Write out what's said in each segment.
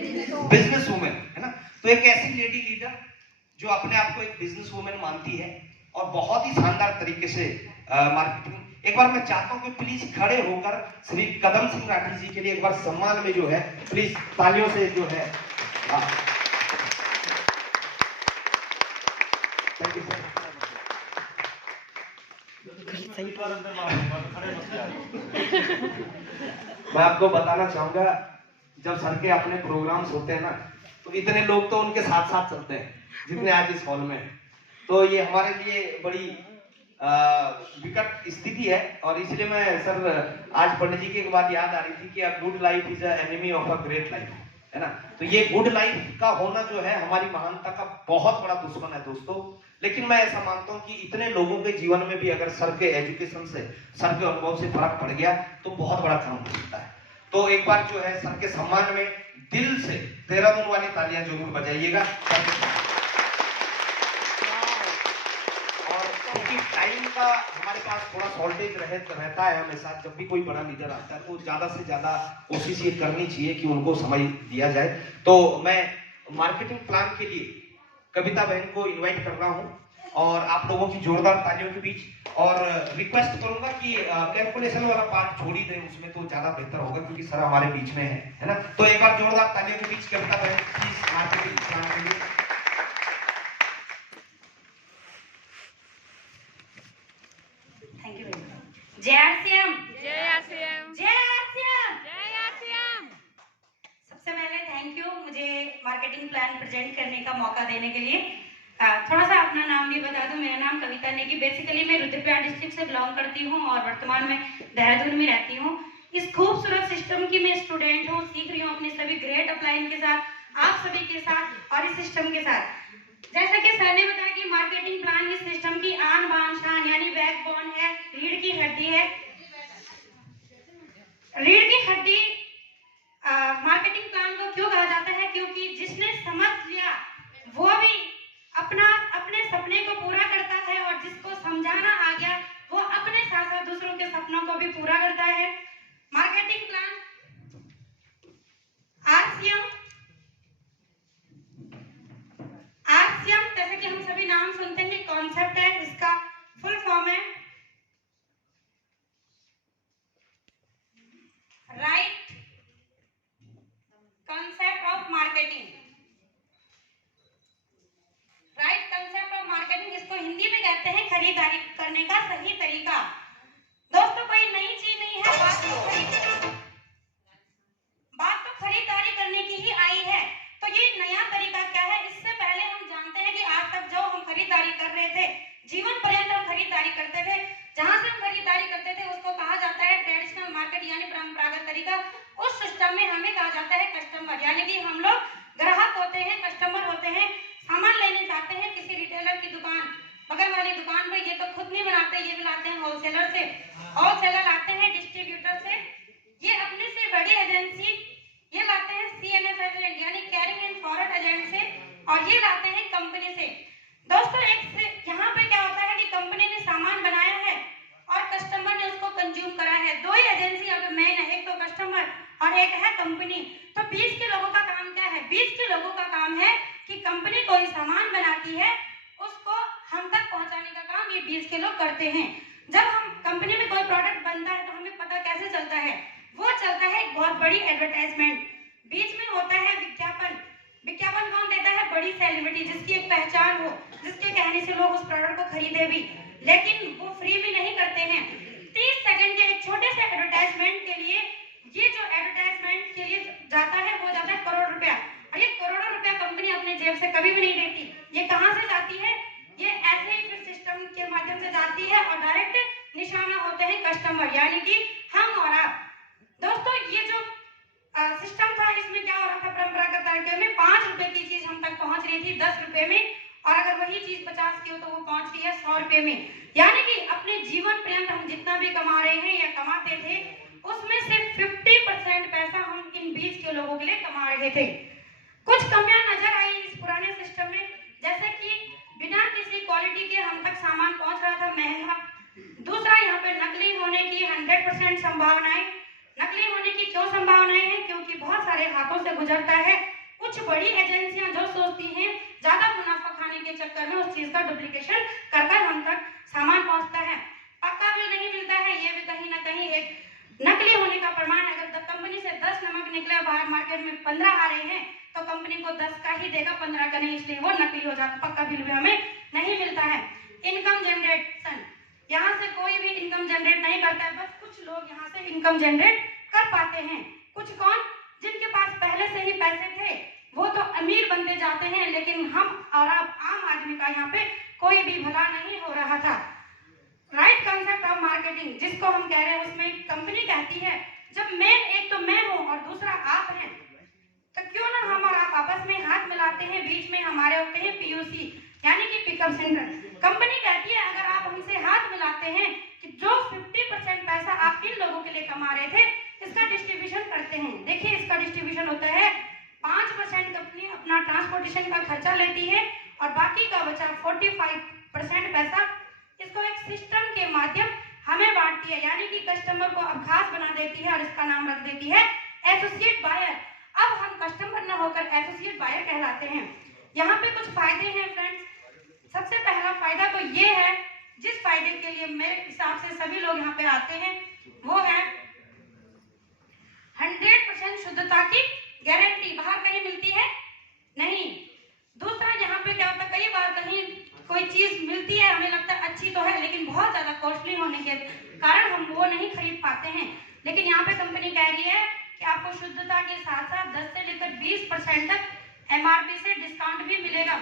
Business women, है ना। तो एक ऐसी लेडी लीडर जो अपने आप को एक बिजनेस वुमेन मानती है और बहुत ही शानदार तरीके से मार्केटिंग। एक बार मैं चाहता हूं कि प्लीज खड़े होकर श्री कदम सिंह राठी जी के लिए एक बार सम्मान में जो है प्लीज तालियों से जो है। Thank you sir. मैं आपको बताना चाहूंगा, जब सर के अपने प्रोग्राम्स होते हैं ना, तो इतने लोग तो उनके साथ साथ चलते हैं जितने आज इस हॉल में हैं। तो ये हमारे लिए बड़ी विकट स्थिति है और इसलिए मैं सर आज पंडित जी की एक बात याद आ रही थी कि a good life is a enemy of a great life, है ना। तो ये गुड लाइफ का होना जो है हमारी महानता का बहुत बड़ा दुश्मन है दोस्तों। लेकिन मैं ऐसा मानता हूं कि इतने लोगों के जीवन में भी अगर सर के एजुकेशन से, सर के अनुभव से फर्क पड़ गया तो बहुत बड़ा काम हो सकता है। तो एक बार जो है सर के सम्मान में दिल से देहरादून वाली तालियां जरूर बजाइएगा। और क्योंकि टाइम का हमारे पास थोड़ा शॉर्टेज रहता है हमेशा, जब भी कोई बड़ा लीडर आता है तो ज्यादा से ज्यादा कोशिश ये करनी चाहिए कि उनको समय दिया जाए। तो मैं मार्केटिंग प्लान के लिए कविता बहन को इनवाइट कर रहा हूं और आप लोगों की जोरदार तालियों के बीच, और रिक्वेस्ट करूंगा कि कैलकुलेशन वाला पार्ट छोड़ ही दें, उसमें तो ज्यादा बेहतर होगा क्योंकि सर हमारे बीच में है ना। तो एक बार जोरदार तालियों के बीच कविता बहन प्लीज मार्केटिंग प्लान के लिए। Thank you very much. जय आरसीएम, जय आरसीएम, जय आरसीएम, जय आरसीएम। सबसे पहले थैंक यू मुझे मार्केटिंग प्लान प्रेजेंट करने का मौका देने के लिए। थोड़ा सा अपना नाम भी बता दूं, मेरा नाम कविता नेगी। बेसिकली मैं रुद्रप्रयाग डिस्ट्रिक्ट से बिलोंग करती हूं और वर्तमान में देहरादून में रहती हूं। इस खूबसूरत सिस्टम की मैं स्टूडेंट हूं, सीख रही हूं अपने सभी ग्रेट अपलाइन के साथ, आप सभी के साथ और इस सिस्टम के साथ। जैसा कि सर ने बताया कि मार्केटिंग प्लान इस सिस्टम की आन बान शान यानी बैकबोन है, रीढ़ की हड्डी है। रीढ़ की हड्डी मार्केटिंग प्लान को क्यों कहा जाता है? क्योंकि जिसने समझ लिया वो भी अपने सपने को पूरा करता है और जिसको समझाना आ गया वो अपने साथ साथ दूसरों के सपनों को भी पूरा करता है। मार्केटिंग प्लान आरसीएम जैसे कि हम सभी नाम सुनते हैं, कॉन्सेप्ट है, इसका फुल फॉर्म है right concept of marketing. Right concept of marketing, इसको हिंदी में कहते हैं खरीदारी करने का सही तरीका। दोस्तों कोई नई चीज नहीं है, बात तो खरीदारी करने की ही आई है। तो ये नया तरीका क्या है? इससे पहले हम जानते हैं कि आज तक जो हम खरीदारी कर रहे थे, जीवन पर्यंत हम खरीदारी करते थे, जहां से हम खरीदारी करते थे उसको कहा जाता है ट्रेडिशनल मार्केट यानी परंपरागत तरीका। उस सिस्टम में हमें कहा जाता है कस्टमर, यानी कि हम लोग ग्राहक होते हैं, कस्टमर होते हैं, सामान लेने जाते हैं किसी रिटेलर की दुकान, बगल वाली दुकान पे। ये तो खुद नहीं बनाते, ये भी लाते हैं होलसेलर से, होलसेलर आते हैं डिस्ट्रीब्यूटर से, ये अपने से बड़ी एजेंसी ये लाते हैं सीएनएफ एजेंट यानी कैरिंग एंड फॉरवर्ड एजेंट से, और ये लाते हैं कंपनी से। दोस्तों एक से यहाँ पे क्या होता है कि कंपनी ने सामान बनाया है और कस्टमर ने उसको कंज्यूम करा है। दो ही एजेंसी अब मेन है, एक तो कस्टमर और एक है कंपनी। तो 20 के लोगों का काम क्या है? 20 के लोगों का काम है कि कंपनी कोई सामान बनाती है उसको हम तक पहुंचाने का काम ये 20 के लोग करते हैं। जब हम कंपनी में कोई प्रोडक्ट बनता है तो हमें पता कैसे चलता है? वो चलता है एक बहुत बड़ी एडवर्टाइजमेंट, बीच में होता है विज्ञापन। विज्ञापन कौन देता है? बड़ी सेलिब्रिटी जिसकी एक पहचान हो, जिसके कहने से लोग उस प्रोडक्ट को खरीदे भी, लेकिन वो फ्री में नहीं करते हैं। 30 सेकंड के एक छोटे से एडवर्टाइजमेंट के लिए, ये जो एडवर्टाइजमेंट के लिए जाता है वो जाता है करोड़ रुपया, और ये करोड़ों रुपया कंपनी अपने जेब से कभी भी नहीं देती। ये कहां से जाती है? ये ऐसे ही फिर सिस्टम के माध्यम से जाती है और डायरेक्ट निशाना होते हैं कस्टमर यानी कि हम और आप। दोस्तों ये जो सिस्टम था इसमें क्या हो रहा था? परंपरागत तरीके में 5 रुपए की चीज हम तक पहुंच रही थी 10 रुपए में, और अगर वही चीज 50 की हो तो वो पहुंच रही है 100 रुपए में। यानी कि अपने जीवन पर्यंत हम जितना भी कमा रहे हैं या कमाते थे उसमें से 50% पैसा हम इन 20 के लोगों के लिए कमा रहे थे। कुछ कमियां नजर आई इस पुराने सिस्टम में, जैसे कि बिना किसी क्वालिटी के हम तक सामान पहुंच रहा था महंगा। दूसरा, यहाँ पे नकली होने की 100% संभावनाएं, नकली होने की क्यों संभावनाएं हैं? क्योंकि बहुत सारे हाथों से गुजरता है। कुछ बड़ी एजेंसियां जो सोचती हैं ज्यादा मुनाफा खाने के चक्कर में उस चीज का डुप्लीकेशन कर कर हम तक सामान पहुंचता है। पक्का बिल नहीं मिलता है, ये भी कहीं ना कहीं एक नकली होने का प्रमाण है। अगर कंपनी से 10 नमक निकले, बाहर मार्केट में 15 आ रहे हैं, तो कंपनी को 10 का ही देगा, 15 का नहीं, इसलिए वो नकली हो जाता। पक्का बिल भी हमें नहीं मिलता है। इनकम जनरेशन, यहाँ से कोई भी इनकम जनरेट नहीं करता है, बस कुछ लोग यहाँ से इनकम जनरेट कर पाते हैं। कुछ कौन? जिनके पास पहले से ही पैसे थे, वो तो अमीर बनते जाते हैं, लेकिन हम और आप आम आदमी का यहाँ पे कोई भी भला नहीं हो रहा था। राइट कंसेप्ट ऑफ मार्केटिंग जिसको हम कह रहे हैं, उसमें कंपनी कहती है जब मैं, एक तो मैं हूँ और दूसरा आप हैं, तो क्यों ना हम और आप आपस में हाथ मिलाते हैं, बीच में हमारे होते हैं पीयूसी यानी कि पिकअप सेंटर। कंपनी कहती है अगर आप हमसे हाथ मिलाते हैं कि जो 50% पैसा आप इन लोगों के लिए कमा रहे थे, इसका डिस्ट्रीब्यूशन करते हैं। देखिए इसका डिस्ट्रीब्यूशन होता है 5% कंपनी अपना ट्रांसपोर्टेशन का खर्चा लेती है और बाकी का बचा 45% पैसा इसको एक सिस्टम के माध्यम हमें बांटती है, यानी कि कस्टमर को अब खास बना देती है और इसका नाम रख देती है एसोसिएट बायर। अब हम कस्टमर न होकर एसोसिएट बायर कहलाते हैं। यहाँ पे कुछ फायदे हैं फ्रेंड्स। सबसे पहला फायदा तो ये है, जिस फायदे के लिए मेरे हिसाब से सभी लोग यहाँ पे आते हैं, वो है 100% शुद्धता की गारंटी। बाहर कहीं मिलती है नहीं। दूसरा यहाँ पे क्या होता है, कई बार कहीं कोई चीज मिलती है, हमें लगता है अच्छी तो है, लेकिन बहुत ज्यादा कॉस्टली होने के कारण हम वो नहीं खरीद पाते हैं। लेकिन यहाँ पे कंपनी कह रही है कि आपको शुद्धता के साथ साथ 10 से लेकर 20% तक एमआरपी से डिस्काउंट भी मिलेगा,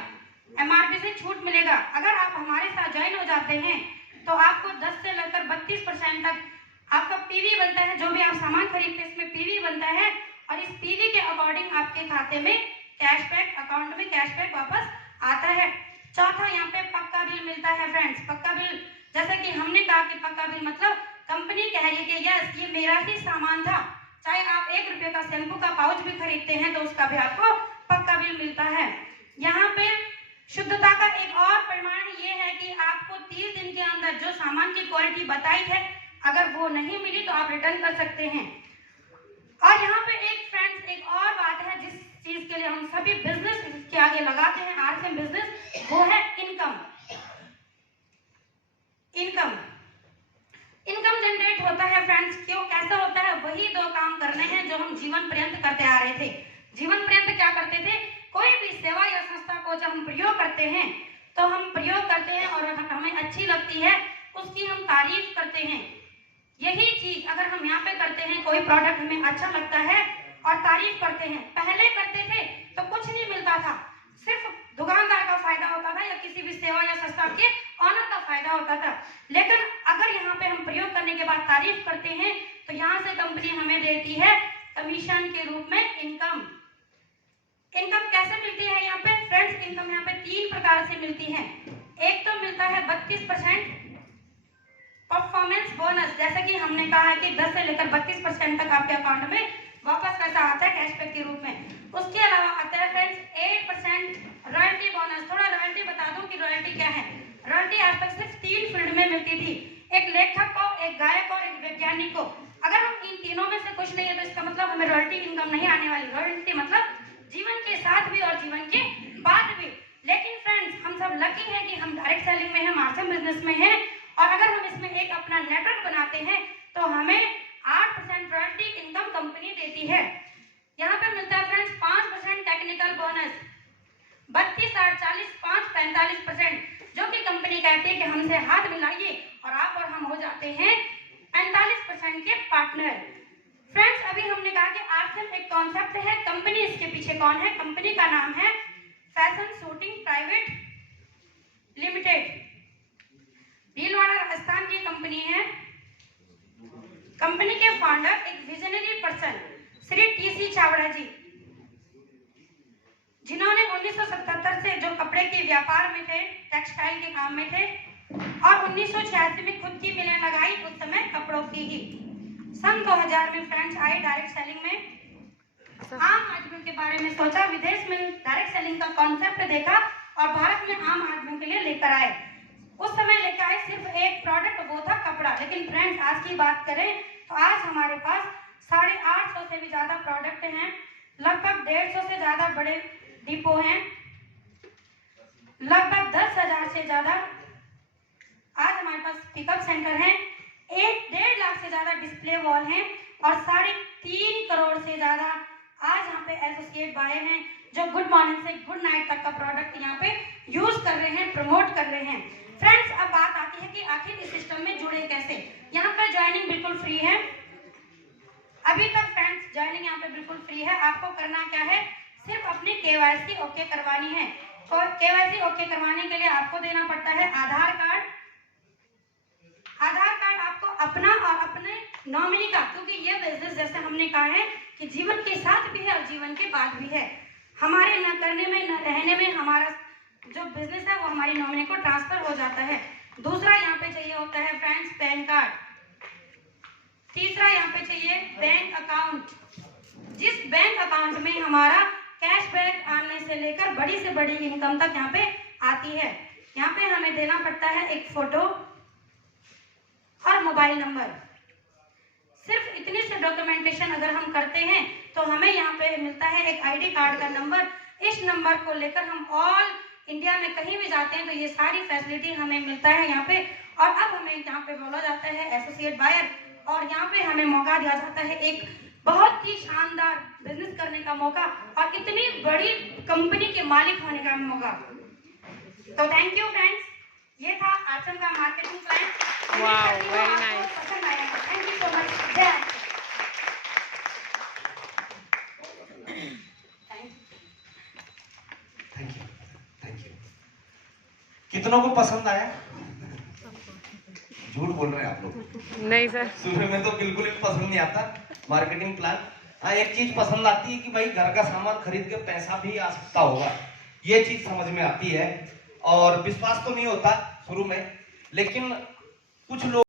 एमआरपी से छूट मिलेगा। अगर आप हमारे साथ ज्वाइन हो जाते हैं तो आपको 10 से लेकर 32% तक आपका पीवी बनता है। जो भी आप सामान खरीदते हैं इसमें पीवी बनता है और इस पीवी के अकॉर्डिंग आपके खाते में कैशबैक, अकाउंट में कैशबैक वापस आता है। चौथा, यहाँ पे पक्का बिल मिलता है फ्रेंड्स। पक्का बिल, जैसे कि हमने कहा कि पक्का बिल मतलब कंपनी कह रही है कि यस ये मेरा ही सामान था, चाहे आप 1 रुपये का शैम्पू का पाउच भी खरीदते हैं तो उसका भी आपको पक्का बिल मिलता है। यहाँ पे शुद्धता का एक और प्रमाण ये है कि आपको 30 दिन के अंदर जो सामान की क्वालिटी बताई है, अगर वो नहीं मिली तो आप रिटर्न कर सकते हैं। और यहाँ पे एक फ्रेंड्स एक और बात है जिस चीज के लिए हम सभी बिजनेस के आगे लगाते हैं, आरसीएम बिजनेस, वो है इनकम। इनकम जनरेट होता है फ्रेंड्स। क्यों, कैसे होता है? वही 2 काम करने हैं जो हम जीवन पर्यंत करते आ रहे थे। जीवन पर्यंत क्या करते थे? कोई भी सेवा या संस्था को जब हम प्रयोग करते हैं तो हम प्रयोग करते हैं और हमें अच्छी लगती है उसकी हम तारीफ करते हैं। यही चीज अगर हम यहाँ पे करते हैं, कोई प्रोडक्ट हमें अच्छा लगता है और तारीफ करते हैं। पहले करते थे तो कुछ नहीं मिलता था, सिर्फ दुकानदार का फायदा होता था या किसी भी सेवा या संस्था के ऑनर का फायदा होता था। लेकिन अगर यहाँ पे हम प्रयोग करने के बाद तारीफ करते हैं तो यहाँ से कंपनी हमें देती है कमीशन के रूप में इनकम। इनकम कैसे मिलती है यहाँ पे फ्रेंड्स? इनकम यहाँ पे 3 प्रकार से मिलती है। एक तो मिलता है 32% परफॉर्मेंस बोनस, जैसे कि हमने कहा है कि 10 से लेकर 32% तक आपके अकाउंट में वापस पैसा आता है कैशबैक के रूप में। उसके अलावा आता है फ्रेंड्स 8% रॉयल्टी बोनस। थोड़ा रॉयल्टी बता दूं कि रॉयल्टी क्या है। रॉयल्टी आज तक सिर्फ 3 फील्ड में मिलती थी, एक लेखक को, एक गायक और एक वैज्ञानिक को। अगर हम इन तीनों में से कुछ नहीं है तो इसका मतलब हमें रॉयल्टी इनकम नहीं आने वाली। रॉयल्टी मतलब जीवन के साथ भी और जीवन के बाद भी। लेकिन फ्रेंड्स हम सब लकी हैं कि हम डायरेक्ट सेलिंग में हैं, आरसीएम बिजनेस में हैं, और अगर हम इसमें एक अपना नेटवर्क बनाते हैं तो हमें 8% रॉयल्टी इनकम कंपनी देती है। यहाँ पे मिलता है फ्रेंड्स 5% टेक्निकल बोनस, 32, 8, 40, 5, 45%, जो कि कंपनी कहती है कि हमसे हाथ मिलाइए और आप और हम हो जाते हैं 45% के पार्टनर। फ्रेंड्स अभी हमने कहा कि आरसीएम एक कॉन्सेप्ट है, कंपनी इसके पीछे कौन है? कंपनी का नाम है fashion shooting private limited, Bhilwara Rajasthan की कंपनी है। कंपनी के फाउंडर एक visionary person Shri TC Chhabra ji, जिन्होंने 1977 से जो कपड़े के व्यापार में थे, टेक्सटाइल के काम में थे, और 1986 में खुद की मिलें लगाई, उस समय कपड़ों की ही। सन 2000 में फ्रेंड्स आए डायरेक्ट सेलिंग में, आम आदमियों के बारे में सोचा, विदेश में डायरेक्ट सेलिंग का कॉन्सेप्ट देखा और भारत में आम आदमियों के लिए लेकर आए। उस समय लेकर आए सिर्फ एक प्रोडक्ट, वो था कपड़ा। लेकिन फ्रेंड्स आज की बात करें तो आज हमारे पास 850 से भी ज्यादा प्रोडक्ट हैं, लगभग 150 से ज्यादा बड़े डिपो हैं, लगभग 10,000 से ज्यादा आज हमारे पास पिकअप सेंटर हैं, 1.5 लाख से ज्यादा डिस्प्ले वॉल हैं और 3.5 करोड़ से ज्यादा आज यहाँ पे एसोसिएट बायर हैं जो गुड मॉर्निंग से गुड नाइट तक का प्रोडक्ट यहाँ पे यूज कर रहे हैं, प्रमोट कर रहे हैं। फ्रेंड्स, अब बात आती है कि आखिर इस सिस्टम में जुड़े कैसे। यहाँ पर ज्वाइनिंग बिल्कुल फ्री है, अभी तक फ्रेंड्स ज्वाइनिंग यहाँ पे बिल्कुल फ्री है। आपको करना क्या है, सिर्फ अपनी KYC ओके करवानी है। और KYC ओके करवाने के लिए आपको देना पड़ता है आधार कार्ड आपको अपना और अपने नॉमिनी का, क्योंकि ये बिजनेस जैसे हमने कहा है कि जीवन के साथ भी है और जीवन के बाद भी है। हमारे न करने में न रहने में हमारा जो बिजनेस है वो हमारी नॉमिनी को ट्रांसफर हो जाता है। दूसरा यहाँ पे चाहिए होता है फ्रेंड्स पैन कार्ड। तीसरा यहाँ पे चाहिए बैंक अकाउंट, जिस बैंक अकाउंट में हमारा कैशबैक आने से लेकर बड़ी से बड़ी इनकम तक यहाँ पे आती है। यहाँ पे हमें देना पड़ता है एक फोटो और मोबाइल नंबर। सिर्फ इतनी से डॉक्यूमेंटेशन अगर हम करते हैं तो हमें यहाँ पे मिलता है एक ID कार्ड का नंबर। इस नंबर को लेकर हम ऑल इंडिया में कहीं भी जाते हैं तो ये सारी फैसिलिटी हमें मिलता है यहाँ पे। और अब हमें यहाँ पे बोला जाता है एसोसिएट बायर और यहाँ पे हमें मौका दिया जाता है एक बहुत ही शानदार बिजनेस करने का मौका और इतनी बड़ी कंपनी के मालिक होने का मौका। तो थैंक यू फ्रेंड्स, ये था आश्रम का marketing plan. Wow, very nice. पसंद आया। Thank you so much. जय थैंक यू। कितनों को पसंद आया? झूठ बोल रहे हैं आप लोग। नहीं सर। सुबह में तो बिल्कुल भी पसंद नहीं आता मार्केटिंग प्लान। हाँ, एक चीज पसंद आती है कि भाई घर का सामान खरीद के पैसा भी आ सकता होगा, ये चीज समझ में आती है। और विश्वास तो नहीं होता शुरू में, लेकिन कुछ लोग